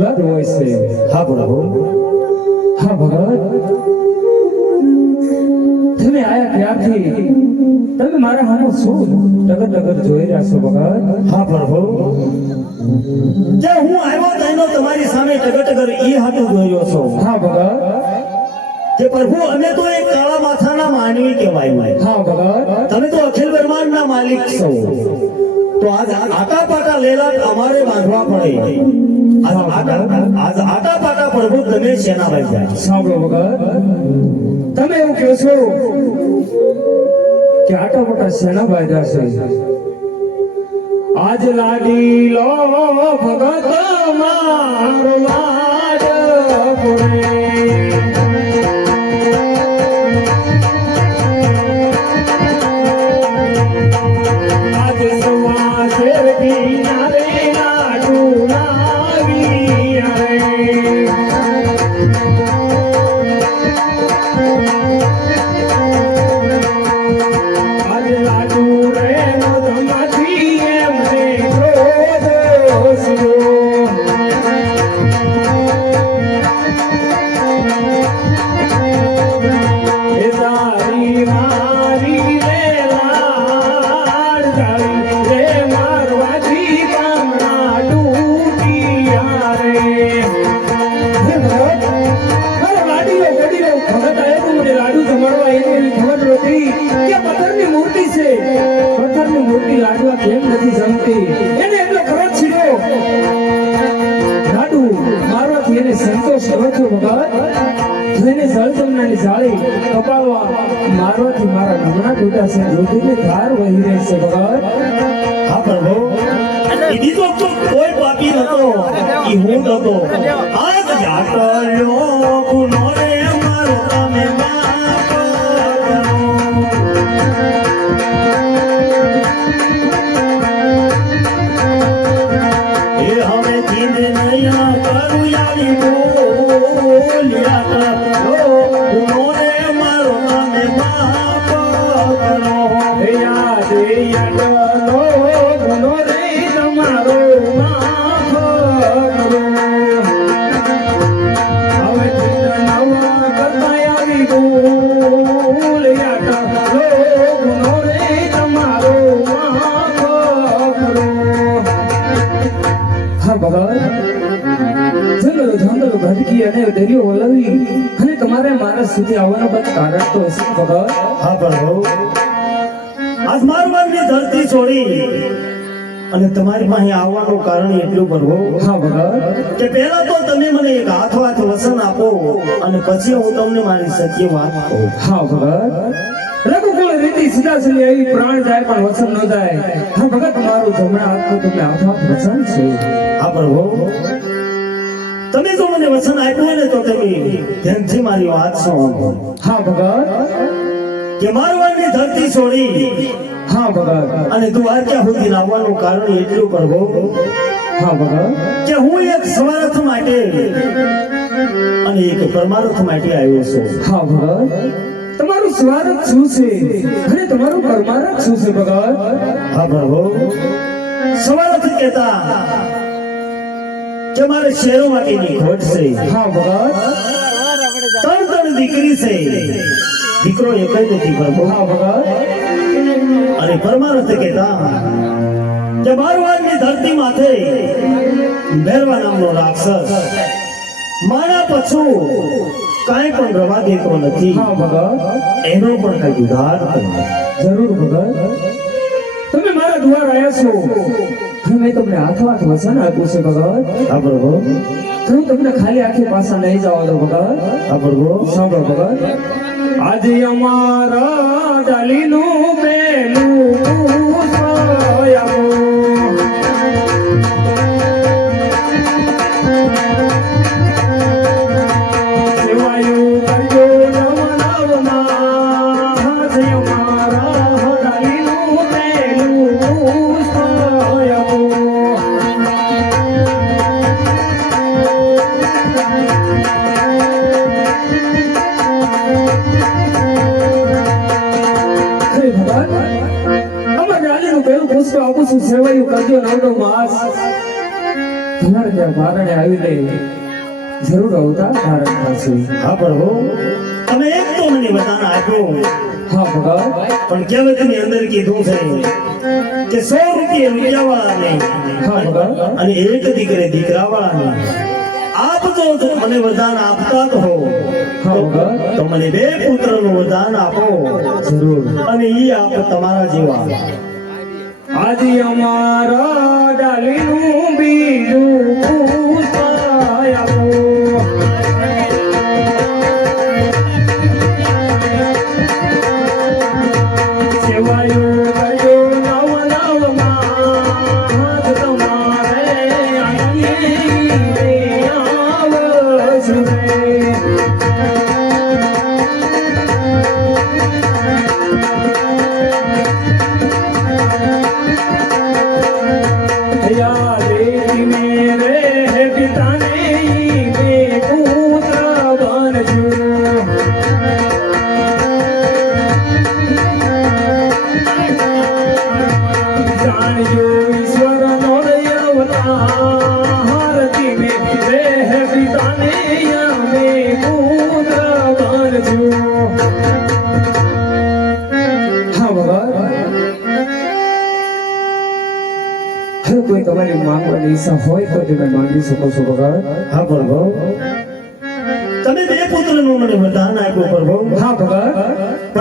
ભગત હોય છે હા પ્રભુ હા ભગત તમે આયા ત્યારથી તમે મારા હાનો શું ટગર ટગર જોઈ રહ્યા છો ભગત હા પ્રભુ. જે હું આવ્યો તેનો તમારી સામે ટગર ટગર ઈ હાથું જોયો છો. હા ભગત જે પ્રભુ અમે તો એક કાળા માથાના માનવી કહેવાય હા ભગત તમે તો અખિલ બ્રહ્માંડના માલિક છો. તો આજ આટા પાટા લેલા અમારે બાંધવા પડે. આજ આટા પાટા પ્રભુ તમે સેના ભાઈ જાય. સાંભળો વગર તમે એવું કહો છો કે આટા પાટા શેના ભાઈ જશે. આજ લાડી લો ભગત, મારો લાડ પડે કરું કારણ તો હશે ભગવાન હા પ્રભુ આજ મારવાની ધરતી છોડી અને તમારી પાસે આવવાનું કારણ એટલું પ્રભુ હા ભગવાન. કે પહેલા તો તમે મને એક હાથ હાથ વસન આપો અને પછી હું તમને મારી સત્ય વાત કહું. હા ભગત રઘુકુળ રીતિ સીધા સીધી એવી પ્રાણ જાય પણ વસન ન જાય. હા ભગત મારું જમણા હાથ તો તમે હાથ હાથ વસન છે. હા પ્રભુ તમે જો મને વચન આપ્યું ને તો તમે ધ્યાનથી મારી વાત સાંભળો હા ભગત કે મારવાની ધરતી છોડી. હા ભગત અને દ્વારકા સુધી લાવવાનું કારણ એટલું પ્રભુ હા ભગત કે હું એક સ્વાર્થ માટે અને એક પરમાર્થ માટે આવ્યો છું. હા ભગત તમારું સ્વાર્થ શું છે? અને તમારું પરમાર્થ શું છે ભગત હા પ્રભુ. સ્વાર્થ કહેતા કે મારે માટેની ખોટ છે. હા ભગત ત્રણ ત્રણ દીકરી છે. દીકરો એક જ નથી પ્રભુ હા ભગત અને પરમાર્થ કહેતા કે મારવાડની ધરતી માથે ભેરવા નામનો રાક્ષસ મારા પછું કાંઈ પણ રવા દેતો નથી. હા ભગત એનો પણ કઈ ઉધાર જરૂર ભગત તમે મારા દ્વાર આવ્યા છો. મેં તમને હાથ હાથ વચન આપ્યું છે ભગત હા પ્રભુ હું તમને ખાલી આંખે પાછા નહીં જવા દો ભગત હા પ્રભુ સાંભળો ભગત આજે અમારા ડાલીનું પેલું જરૂર અવતાર ધારણ થશે હા પ્રભુ તમે એક તો મને વચન આપ્યું હા ભગવાન. પણ કહેવતની અંદર કીધું છે કે સો રૂપિયા રૂપિયાવાળાને હા ભગવાન. અને એક દીકરે દીકરાવાળાને. આપ જો મને વરદાન આપતા જ હો. તો મને બે પુત્રનું વરદાન આપો. જરૂર. અને ઈ આપ તમારા જેવા. આજે અમારા ડાલીનું બીજું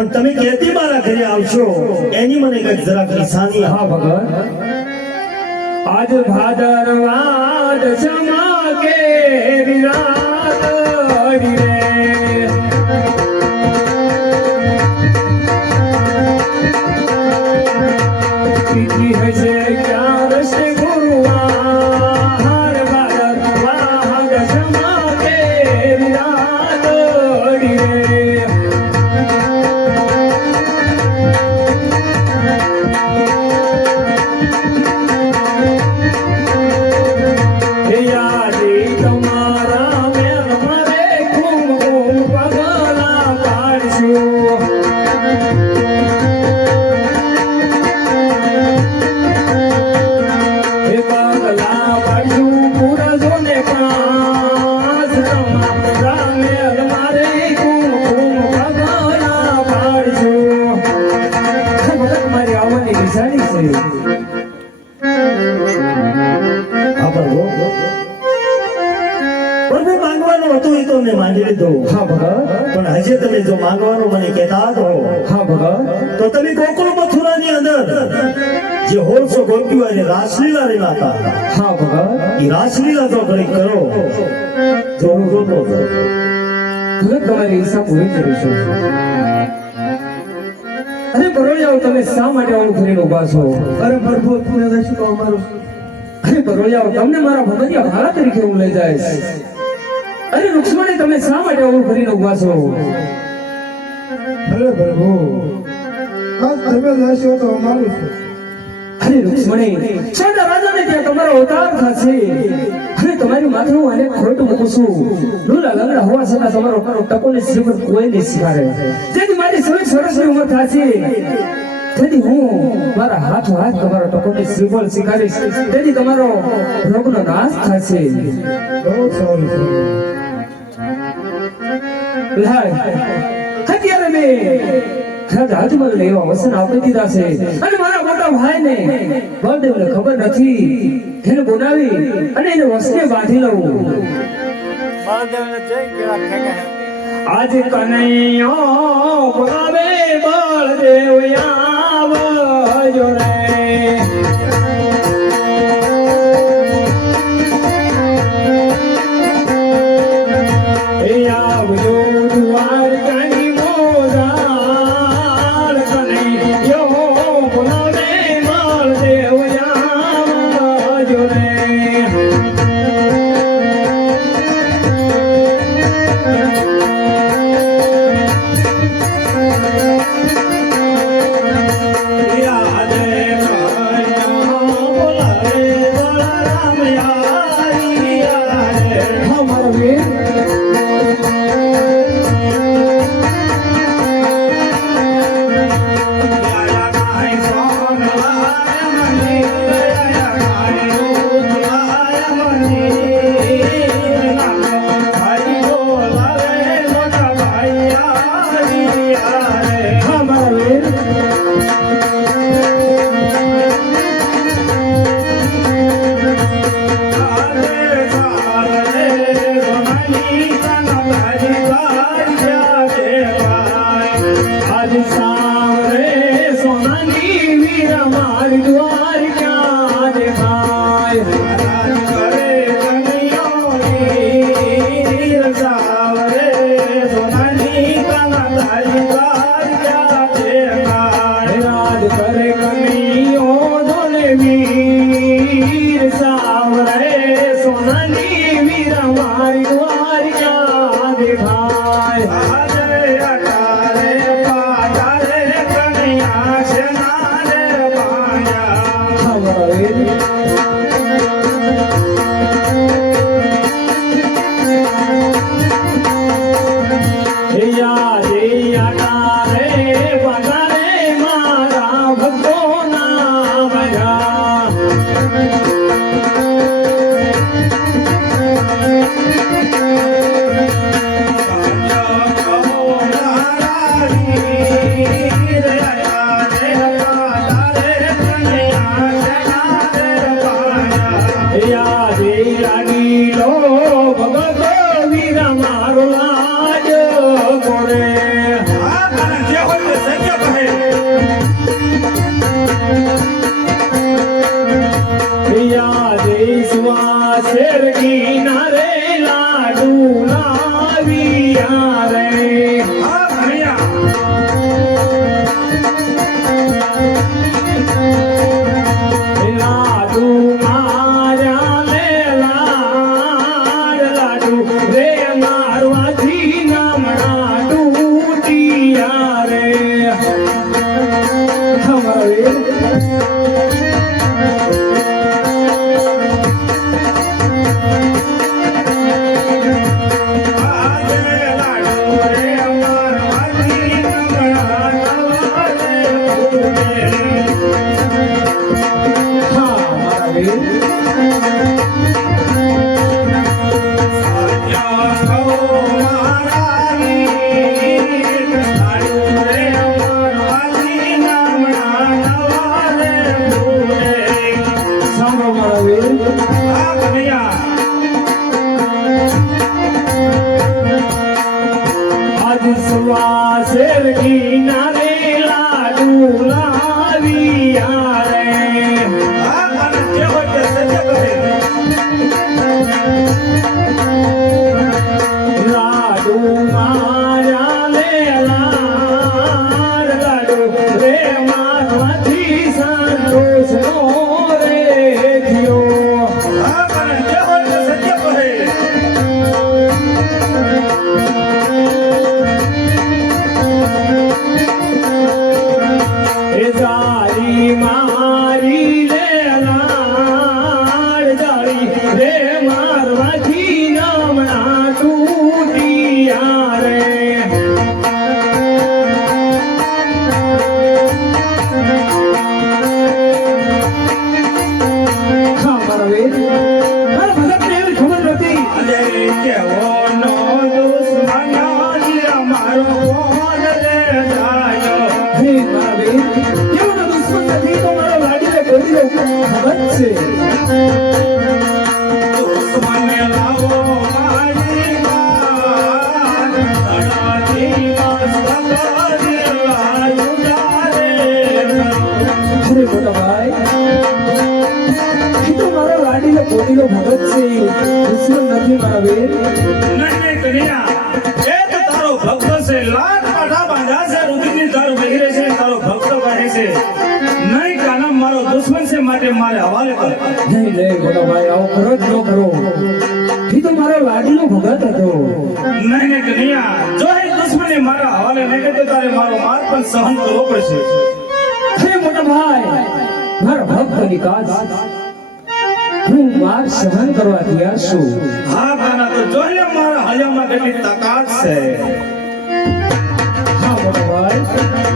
પણ તમે કેતી મારા ઘરે આવશો. એની મને કઈ જરાક નિશાની હા ભગવાન. આજ ભાદરવાદ સમા કે અડી રે જે હોળસો ગોપીઓ અને રાસલીલા રેલાતા હા ભગવાન. એ રાસલીલા તો ઘડી કરો જો હું રોતો હતો. ભલે તમારી ઈચ્છા પૂરી કરીશું અરે બરોળિયાઓ તમે શા માટે આવું ફરીને ઊભા છો? અરે પ્રભુ તમે રહેશો તો અમારું અરે બરોળિયાઓ તમને મારા ભગતિયા ભાળા તરીકે હું લઈ જઈશ અરે રૂક્ષ્મણી તમે શા માટે આવું ફરીને ઊભા છો? અરે પ્રભુ આ તમે રહેશો તો અમારું છે અરે રુક્ષ્મણી છેલ્લા રાજાને ત્યાં તમારો અવતાર થશે. અરે તમારી માથે હું અનેક ખોટું મૂકું છું. લુલા લંગડા હોવા છતાં તમારો કરો ટકોને શ્રીમદ કોઈ નહીં સ્વીકારે. જેથી મારી છવ્વીસ વર્ષની ઉંમર થશે. તેથી હું મારા હાથ હાથ તમારો ટકોને શ્રીફળ સ્વીકારીશ. તેથી તમારો રોગનો નાશ થશે. અત્યારે મેં રાજા હાથમાં એવા વસન આપી દીધા છે. અને મારા મોટા ભાઈને બળદેવને ખબર નથી. એને બોલાવી અને એને વસને બાંધી લઉં. આજે કનૈયો બોલાવે બળદેવ આવજો રે. 一马儿多 સહન કરવો પડશે. હે મોટા ભાઈ મારા ભક્ત નિકાસ હું માર સહન કરવા તૈયાર છું. હા કાના તો જોઈ મારા હયામાં કેટલી તાકાત છે. હા મોટા ભાઈ.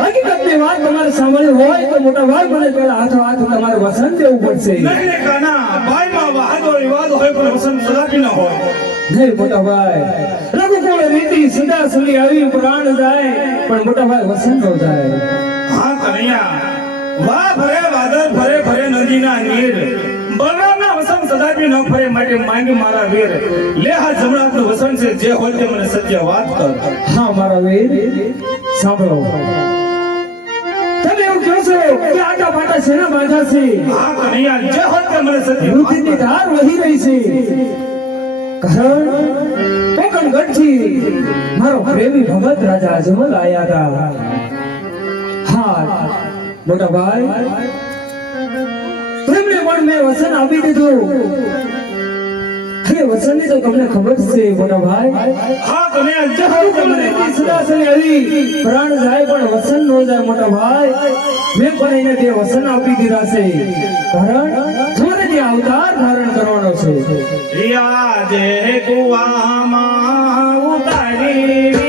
હકીકતની વાત તમારે સાંભળવી હોય તો મોટા ભાઈ મને પેલા હાથો હાથ તમારે વસંત દેવું પડશે નહીં કાના ભાઈમાં વાદો વિવાદ હોય પણ વસંત સદાપી ન હોય નહીં મોટા ભાઈ રીતિ સીધા સુધી આવી પ્રાણ જાય પણ મોટા ભાઈ વસંતો જાય હા કનૈયા. વા ભરે વાદળ ફરે ફરે નદીના નીર. બલરામના વસન સદાપી ન ફરે માટે માંગી મારા વીર. લે હા જમણાતનું વસન છે જે હોય તે મને સત્ય વાત કર. હા મારા વીર સાંભળો. તમે એવું કહો છો કે આટા પાટા શેના બાંધા છે? હા કનૈયા જે હોય તે મને સત્ય વાત રુધિરની ધાર વહી રહી છે. કારણ કોકણ ગઢથી મારો પ્રેમી ભગત રાજા અજમલ આયા હતા હા મોટા ભાઈ એમણે પણ મેં વસન આપી દીધું. અરે તો તમને ખબર છે મોટા ભાઈ. હા પ્રાણ જાય પણ વસન નો જાય મોટા ભાઈ. મેં પણ એને બે વસન આપી દીધા છે. કારણ જે અવતાર કરવાનો છે. યાદે કુવામાં ઉતારી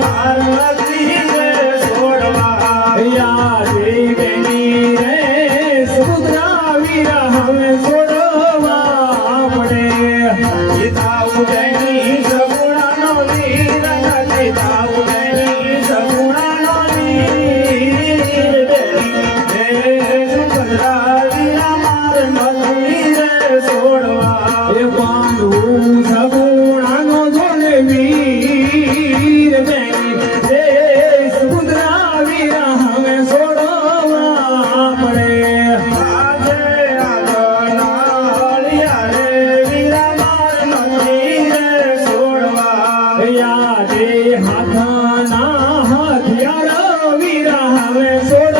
માર યાદે હાથના હથિયાર વીરા હવે છોડવા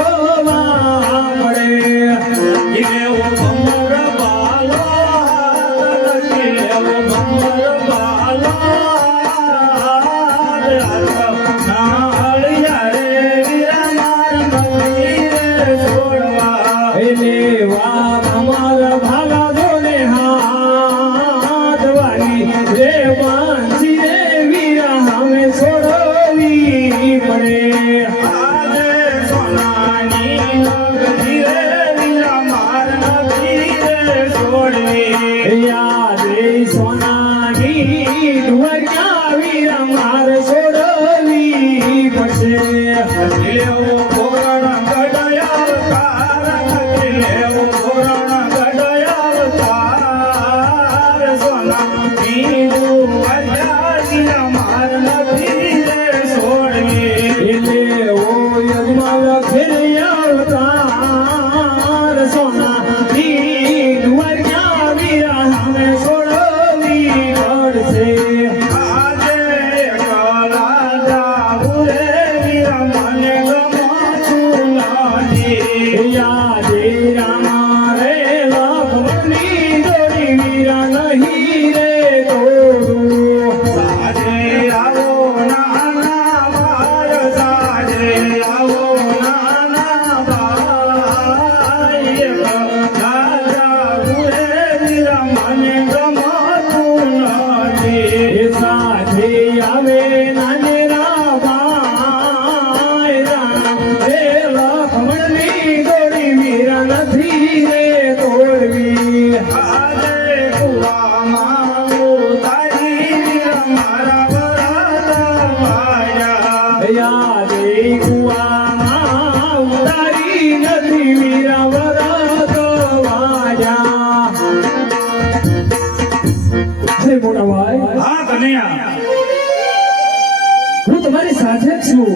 સાથે છું.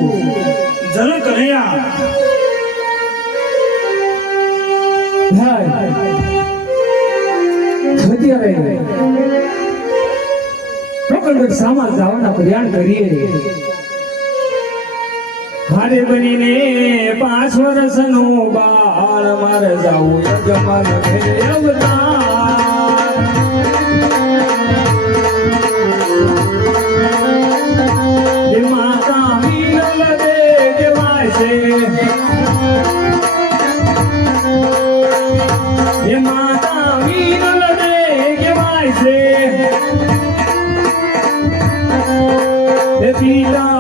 જરૂર કનૈયા ભાઈ રોકડગઢ સામા જવાના પ્રયાણ કરીએ. હારે બનીને પાંચ વર્ષનું બાળ મારે જાવું યજમાન અવતાર. હે